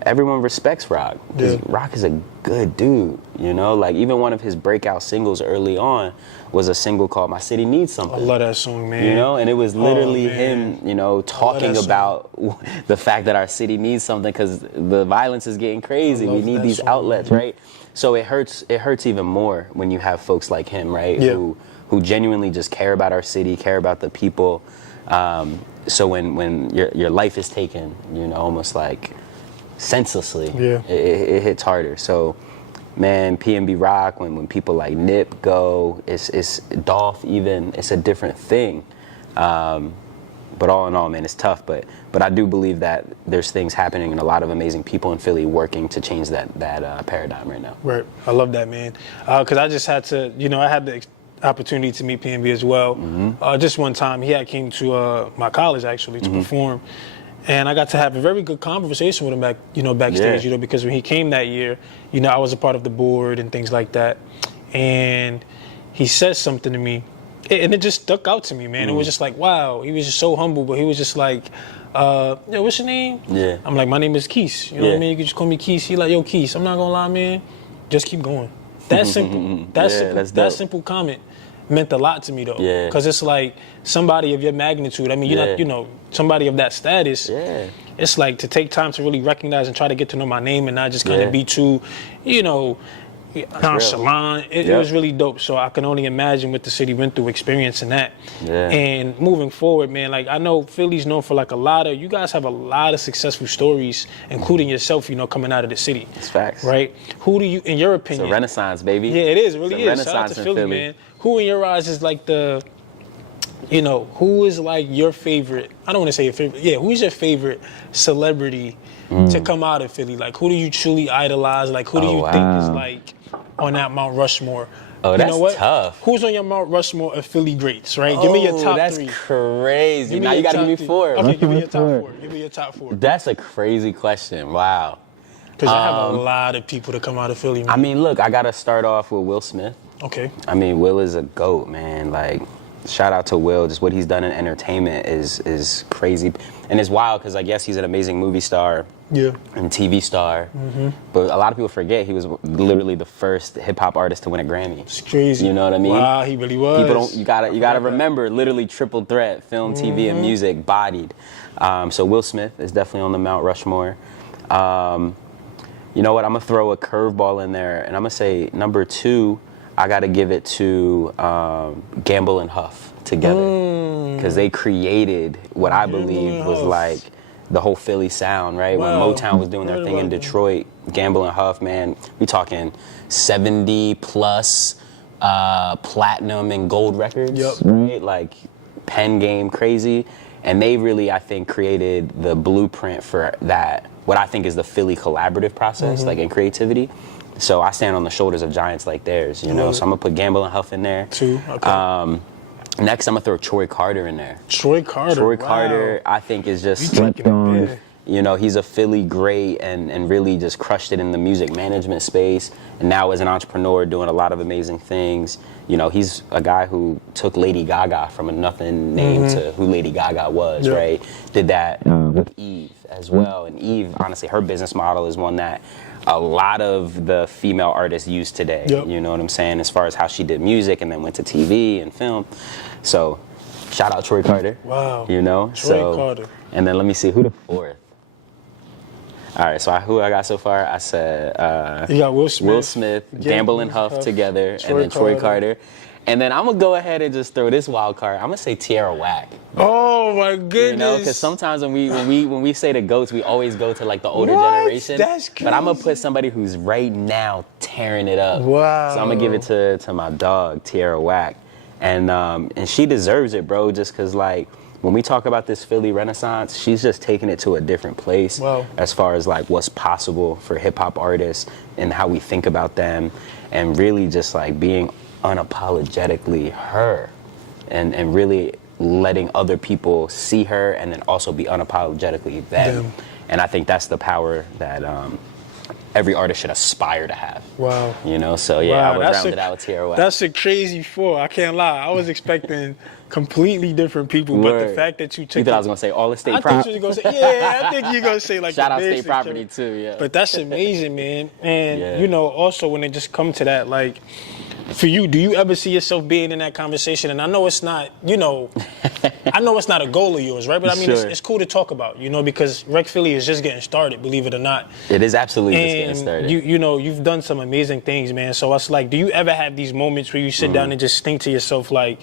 everyone respects Rock. 'Cause Rock is a good dude, you know? Like, even one of his breakout singles early on was a single called My City Needs Something. I love that song, man. You know, and it was literally man. him, you know, talking about the fact that our city needs something because the violence is getting crazy. We need these outlets, right? So it hurts even more when you have folks like him, right? Yeah. Who genuinely just care about our city, care about the people. So when your life is taken, you know, almost like senselessly, it hits harder. So, man, PNB Rock, when people like Nip go, it's Dolph even, it's a different thing. But all in all, man, it's tough. But I do believe that there's things happening and a lot of amazing people in Philly working to change that paradigm right now. Right. I love that, man. Because I just had to, you know, I had the opportunity to meet PNB as well. Just one time, he had came to my college, actually, to perform. And I got to have a very good conversation with him backstage, you know, because when he came that year, you know, I was a part of the board and things like that. And he said something to me, and it just stuck out to me, man. It was just like, wow, he was just so humble, but he was just like, yo, what's your name? Yeah. I'm like, my name is Keese. You know what I mean? You can just call me Keese. He like, yo, Keese. I'm not gonna lie, man. Just keep going. That's simple. That simple comment meant a lot to me though. Yeah. Because it's like somebody of your magnitude. I mean, you're not, you know, somebody of that status. Yeah. It's like to take time to really recognize and try to get to know my name and not just kind of be too, you know, nonchalant. It was really dope. So I can only imagine what the city went through experiencing that. Yeah. And moving forward, man, like I know Philly's known for like you guys have a lot of successful stories, including yourself, you know, coming out of the city. It's facts. Right? Who do you, in your opinion? It's a renaissance, baby. Yeah, it is. It really is. Shout out Renaissance to in Philly, man. Who in your eyes is like you know, who is like your favorite, I don't want to say your favorite, who's your favorite celebrity to come out of Philly? Like, who do you truly idolize? Like, who do you think is like on that Mount Rushmore? Oh, you that's know what? tough. Who's on your Mount Rushmore of Philly greats, right? Give me your top three. That's crazy. Now you got to give me four. Okay, give me your top four. Give me your top four. That's a crazy question. Wow. Because I have a lot of people to come out of Philly, man. I mean, look, I got to start off with Will Smith. Okay. I mean, Will is a GOAT, man. Like, shout out to Will. Just what he's done in entertainment is crazy. And it's wild because I guess he's an amazing movie star and TV star. But a lot of people forget he was literally the first hip-hop artist to win a Grammy. It's crazy. You know what I mean? Wow, he really was. People don't, you gotta remember, literally triple threat, film, TV, and music, bodied. So Will Smith is definitely on the Mount Rushmore. You know what? I'm gonna throw a curveball in there, and I'm gonna say number 2. I got to give it to Gamble and Huff together because they created what I believe was like the whole Philly sound, right? Wow. When Motown was doing their thing in Detroit, Gamble and Huff, man, we talking 70 plus platinum and gold records, right? Like pen game crazy. And they really, I think, created the blueprint for that, what I think is the Philly collaborative process, like in creativity. So I stand on the shoulders of giants like theirs, you know. So I'm gonna put Gamble and Huff in there. 2, okay. Next, I'm gonna throw Troy Carter in there. Troy Carter, Carter, I think is just, you know, he's a Philly great and really just crushed it in the music management space. And now as an entrepreneur, doing a lot of amazing things. You know, he's a guy who took Lady Gaga from a nothing name to who Lady Gaga was, right? Did that with Eve as well. And Eve, honestly, her business model is one that a lot of the female artists use today. You know what I'm saying? As far as how she did music and then went to TV and film. So shout out Troy Carter. Wow. You know? Troy Carter. And then let me see, who the fourth? All right, so who I got so far? I said you got Will Smith, Gamble and Huff together, and then Troy Carter. And then I'm going to go ahead and just throw this wild card. I'm going to say Tierra Whack. Oh, my goodness. You know, because sometimes when we say the GOATs, we always go to, like, the older generation. That's crazy. But I'm going to put somebody who's right now tearing it up. Wow. So I'm going to give it to my dog, Tierra Whack. And she deserves it, bro, just because, like, when we talk about this Philly Renaissance, she's just taking it to a different place as far as, like, what's possible for hip-hop artists and how we think about them and really just, like, being unapologetically her and really letting other people see her and then also be unapologetically them. And I think that's the power that every artist should aspire to have. Wow. You know, so yeah, I would round it out with Tierra Whack. That's a crazy 4. I can't lie. I was expecting completely different people, but the fact that you took You thought I was going to say all estate I property? thought you was gonna say, I think you're going to say like Shout the out basics, state property too, yeah. But that's amazing, man. And, you know, also when it just comes to that, like, for you, do you ever see yourself being in that conversation? And I know it's not, you know, I know it's not a goal of yours, right? But I mean, it's cool to talk about, you know, because Rec Philly is just getting started, believe it or not. It is absolutely just getting started. You know, you've done some amazing things, man. So it's like, do you ever have these moments where you sit down and just think to yourself, like,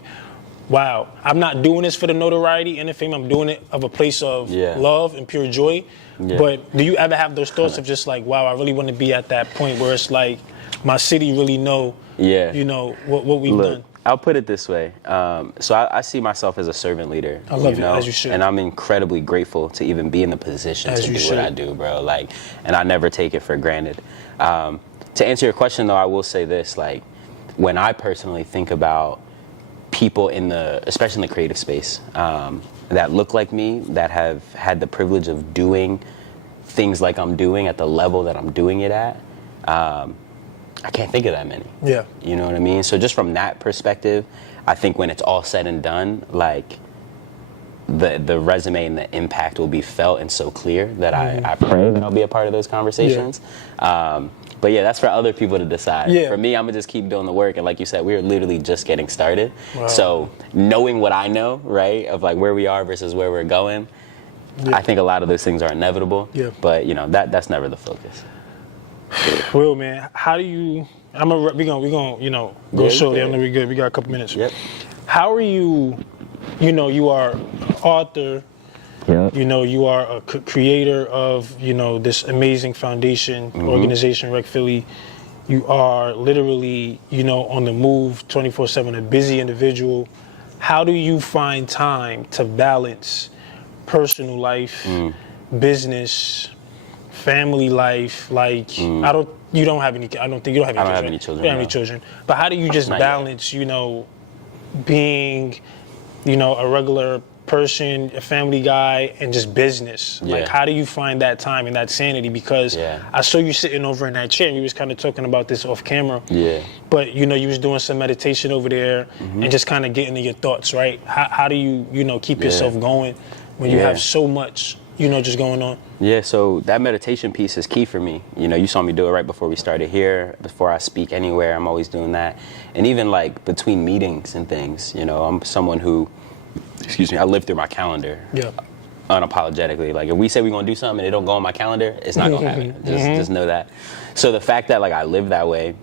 wow, I'm not doing this for the notoriety and the fame. I'm doing it of a place of love and pure joy. But do you ever have those thoughts of just like, wow, I really want to be at that point where it's like, my city really know, you know, what we've done? I'll put it this way. So I see myself as a servant leader. I love you, as you should. And I'm incredibly grateful to even be in the position to do what I do, bro. Like, and I never take it for granted. To answer your question, though, I will say this. Like, when I personally think about people especially in the creative space, that look like me, that have had the privilege of doing things like I'm doing at the level that I'm doing it at, I can't think of that many. Yeah. You know what I mean? So just from that perspective, I think when it's all said and done, like, the resume and the impact will be felt and so clear that I pray that I'll be a part of those conversations. Yeah. But yeah, that's for other people to decide. Yeah. For me, I'm gonna just keep doing the work. And like you said, we're literally just getting started. Wow. So knowing what I know, right, of like where we are versus where we're going, I think a lot of those things are inevitable. Yeah. But you know, that's never the focus. Will, man, how do you? We gonna go slowly. I know we're good. We got a couple minutes. Yep. How are you? You are an author. Yep. You are a creator of, this amazing foundation, organization, Rec Philly. You are literally, on the move 24/7, a busy individual. How do you find time to balance personal life, business, family life? Like, I don't think you don't have any children. I don't have any children. You don't have any children. But how do you just balance, being, a regular person, a family guy, and just business? Like, how do you find that time and that sanity? Because I saw you sitting over in that chair, and you was kind of talking about this off camera. Yeah. But you was doing some meditation over there, and just kind of getting to your thoughts, right? How do you keep yourself going when you have so much just going on? Yeah, so that meditation piece is key for me. You saw me do it right before we started here. Before I speak anywhere, I'm always doing that. And even like between meetings and things, I'm someone who, I live through my calendar. Yeah. Unapologetically. Like if we say we're gonna do something and it don't go on my calendar, it's not gonna happen. Just know that. So the fact that like I live that way,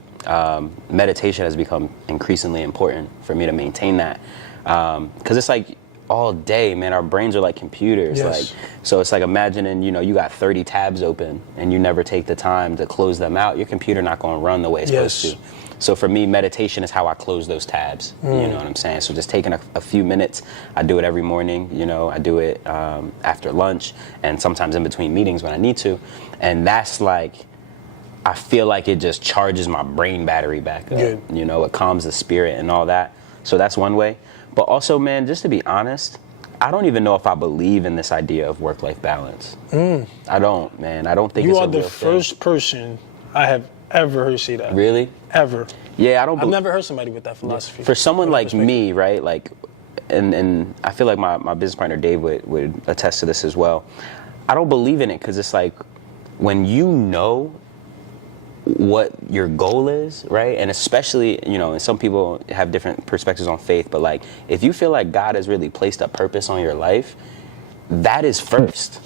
meditation has become increasingly important for me to maintain that. Cause it's like all day, man, our brains are like computers. Yes. So it's like imagining, you got 30 tabs open and you never take the time to close them out. Your computer not gonna run the way it's supposed to. So for me, meditation is how I close those tabs. You know what I'm saying? So just taking a few minutes. I do it every morning. I do it after lunch and sometimes in between meetings when I need to. And that's like, I feel like it just charges my brain battery back up. Good. It calms the spirit and all that. So that's one way. But also, man, just to be honest, I don't even know if I believe in this idea of work-life balance. I don't, man. I don't think it's a real thing. You are the first person I have ever heard say that. Really? Ever. Yeah, I've never heard somebody with that philosophy. For someone like me, right, like, and I feel like my business partner Dave would attest to this as well. I don't believe in it because it's like when you know what your goal is, right, and especially, and some people have different perspectives on faith, but like if you feel like God has really placed a purpose on your life, that is first,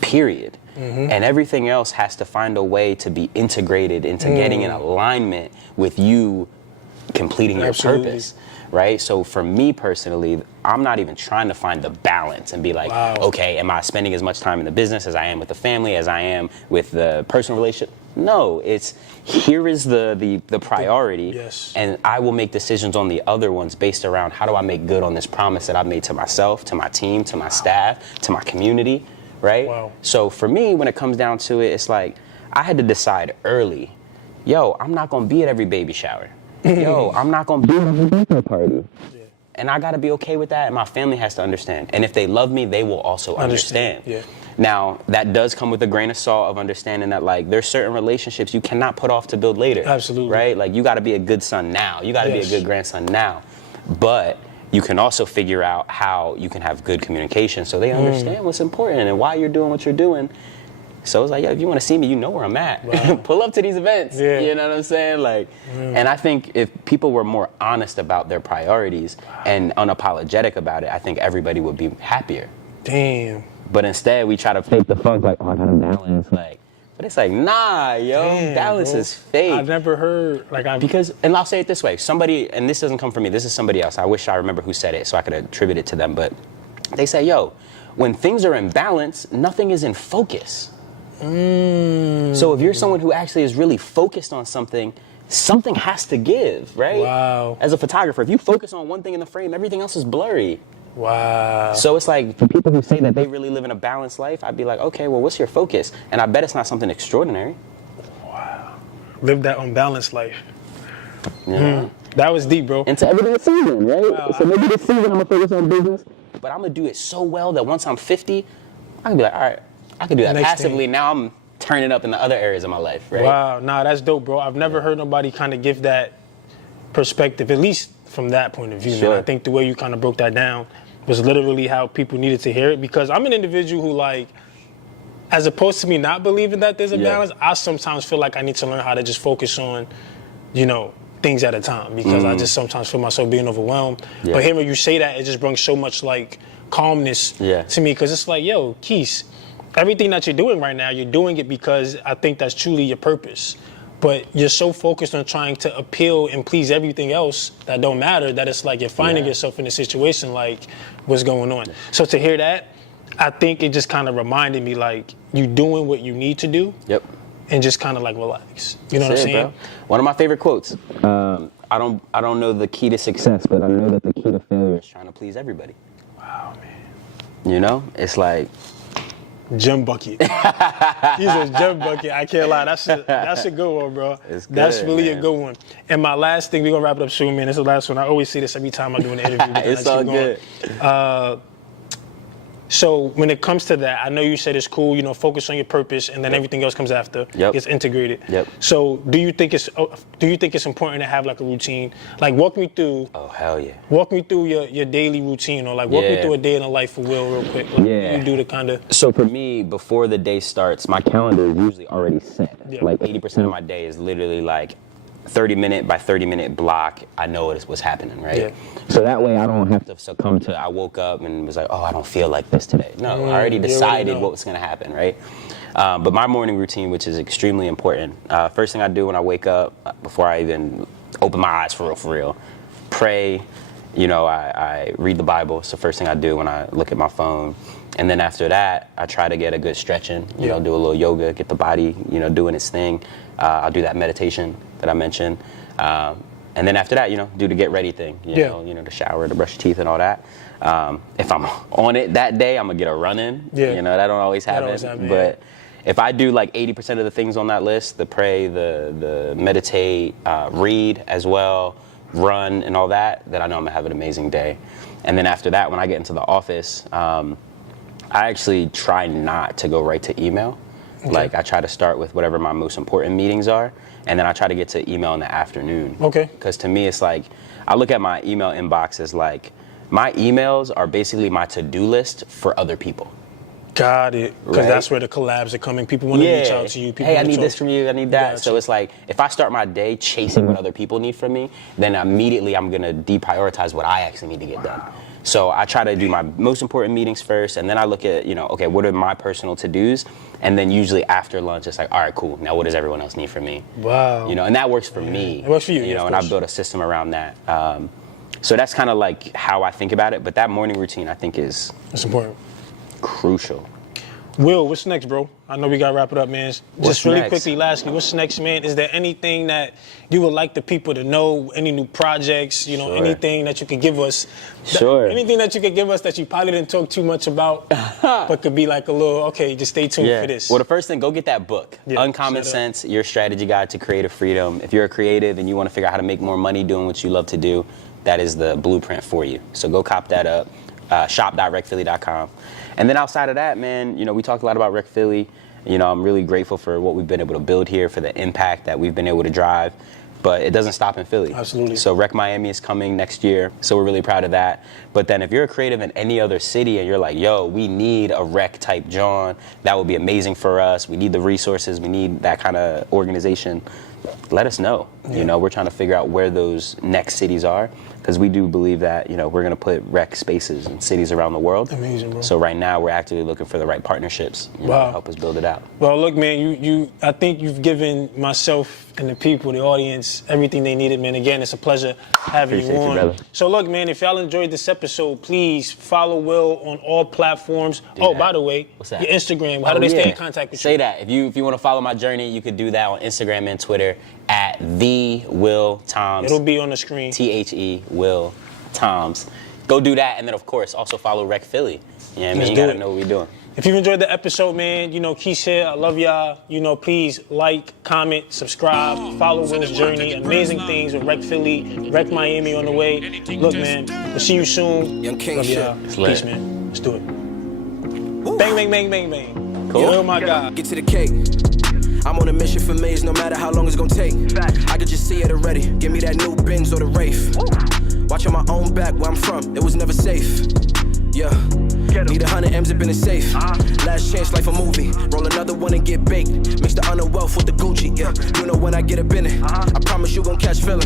period. And everything else has to find a way to be integrated into getting in alignment with you completing your purpose, right? So for me personally, I'm not even trying to find the balance and be like, okay, am I spending as much time in the business as I am with the family, as I am with the personal relationship? No, it's here is the priority, and I will make decisions on the other ones based around how do I make good on this promise that I've made to myself, to my team, to my staff, to my community. Right? Wow. So for me, when it comes down to it, it's like I had to decide early, I'm not going to be at every baby shower. I'm not going to be at every birthday party. Yeah. And I got to be okay with that, and my family has to understand. And if they love me, they will also understand. Yeah. Now, that does come with a grain of salt of understanding that, like, there's certain relationships you cannot put off to build later. Absolutely. Right? Like, you got to be a good son now. You got to be a good grandson now. But you can also figure out how you can have good communication so they understand what's important and why you're doing what you're doing. So it's like, if you want to see me, you know where I'm at. Wow. Pull up to these events. Yeah. You know what I'm saying? Like, and I think if people were more honest about their priorities and unapologetic about it, I think everybody would be happier. Damn. But instead, we try to fake the funk, like, I gotta balance, like. But it's like, nah, balance is fake. I've never heard, because, and I'll say it this way, somebody, and this doesn't come from me, this is somebody else. I wish I remember who said it so I could attribute it to them, but they say, when things are in balance, nothing is in focus. So if you're someone who actually is really focused on something has to give, right? Wow. As a photographer, if you focus on one thing in the frame, everything else is blurry. Wow. So it's like, for people who say that they really live in a balanced life, I'd be like, okay, well, what's your focus? And I bet it's not something extraordinary. Wow. Live that unbalanced life. Yeah. That was deep, bro. And to every season, right? Wow. So maybe this season I'm going to focus on business, but I'm going to do it so well that once I'm 50, I can be like, all right, I can do that passively. Now I'm turning up in the other areas of my life, right? Wow. Nah, that's dope, bro. I've never heard nobody kind of give that perspective, at least from that point of view. Sure. Man. I think the way you kind of broke that down, was literally how people needed to hear it, because I'm an individual who, like, as opposed to me not believing that there's a balance, I sometimes feel like I need to learn how to just focus on, you know, things at a time, because I just sometimes feel myself being overwhelmed. But hearing you say that, it just brings so much, like, calmness to me, because it's like, yo, Keith, everything that you're doing right now, you're doing it because I think that's truly your purpose. But you're so focused on trying to appeal and please everything else that don't matter, that it's like you're finding yourself in a situation like, what's going on? So to hear that, I think it just kind of reminded me, like, you doing what you need to do. And just kind of like relax. You know what I'm saying? Bro. One of my favorite quotes. I don't know the key to success, but I know that the key to failure is trying to please everybody. Wow, man. You know, it's like Gym bucket. He's a gym bucket. I can't lie. That's a good one, bro. It's good, that's really man. a good one. And my last thing, we're gonna wrap it up soon, man. This is the last one. I always say this every time I do an interview. It's all good. So when it comes to that, I know you said it's cool, you know, focus on your purpose, and then everything else comes after. It's integrated. So do you think it's important to have like a routine? Like, walk me through. Oh, hell yeah. Walk me through your daily routine, or like walk me through a day in the life for Will real quick. Like, what you do to kind of. So for me, before the day starts, my calendar is usually already set. Like 80% of my day is literally like 30-minute by 30-minute block. I know what's happening, right? So that way I don't have to succumb to, I woke up and was like, oh, I don't feel like this today. No, I already decided what was going to happen, right? But my morning routine, which is extremely important, first thing I do when I wake up, before I even open my eyes for real, pray. You know, I read the Bible. It's the first thing I do when I look at my phone. And then after that, I try to get a good stretch in, you know, do a little yoga, get the body, you know, doing its thing. I'll do that meditation that I mentioned. And then after that, you know, do the get ready thing, you know, the shower, to brush your teeth and all that. If I'm on it that day, I'm gonna get a run in. You know, that don't always happen. But if I do like 80% of the things on that list, the pray, the meditate, read as well, run and all that, then I know I'm gonna have an amazing day. And then after that, when I get into the office, I actually try not to go right to email. Like, I try to start with whatever my most important meetings are, and then I try to get to email in the afternoon. Because to me, it's like, I look at my email inbox as like, my emails are basically my to-do list for other people. Got it. Because that's where the collabs are coming. People want to reach out to you. People I need this from you. I need that. So it's like, if I start my day chasing what other people need from me, then immediately I'm going to deprioritize what I actually need to get done. So I try to do my most important meetings first, and then I look at, you know, okay, what are my personal to-dos? And then usually after lunch, it's like, all right, cool. Now what does everyone else need from me? Wow. You know, and that works for me. It works for you. You know, and I've built a system around that. So that's kind of like how I think about it. But that morning routine, I think, is it's important. Crucial. Will, what's next, bro? I know we got to wrap it up, man. Just really quickly, lastly, what's next, man? Is there anything that you would like the people to know? Any new projects? You know, anything that you could give us? Anything that you could give us that you probably didn't talk too much about, but could be like a little, okay, just stay tuned for this. Well, the first thing, go get that book, Uncommon Sense, Your Strategy Guide to Creative Freedom. If you're a creative and you want to figure out how to make more money doing what you love to do, that is the blueprint for you. So go cop that up. Shop.recphilly.com. And then outside of that, man, you know, we talked a lot about Rec Philly. You know, I'm really grateful for what we've been able to build here, for the impact that we've been able to drive. But it doesn't stop in Philly. Absolutely. So Rec Miami is coming next year. So we're really proud of that. But then if you're a creative in any other city and you're like, yo, we need a Rec type John, that would be amazing for us. We need the resources. We need that kind of organization. Let us know. You know, we're trying to figure out where those next cities are, because we do believe that, you know, we're going to put rec spaces in cities around the world. Amazing, bro. So right now we're actively looking for the right partnerships, you know, to help us build it out. Well, look, man, I think you've given myself and the people, the audience, everything they needed, man. Again, it's a pleasure having you on. Brother. So look, man, if y'all enjoyed this episode, please follow Will on all platforms. By the way, what's that? Your Instagram. How do they stay in contact with you? Say that. If you want to follow my journey, you could do that on Instagram and Twitter at the Will Toms. It'll be on the screen. THE Will Toms. Go do that, and then of course also follow Rec Philly. You know what I mean? You gotta know what we're doing. If you enjoyed the episode, man, you know, Keith here. I love y'all. You know, please like, comment, subscribe, follow Will's journey. Amazing things with Rec Philly, Rec Miami on the way. Look, man, we'll see you soon. Young King love y'all. Peace, man. Let's do it. Bang, bang, bang, bang, bang. Cool. Oh my God. Get to the cake. I'm on a mission for maze, no matter how long it's gonna take. I could just see it already. Give me that new Benz or the Wraith. Watching my own back where I'm from, it was never safe. Yeah. Need 100 M's up in the safe. Last chance, life a movie. Roll another one and get baked. Mix the underwealth with the Gucci. Yeah. You know when I get up in it, I promise you gon' catch feelings.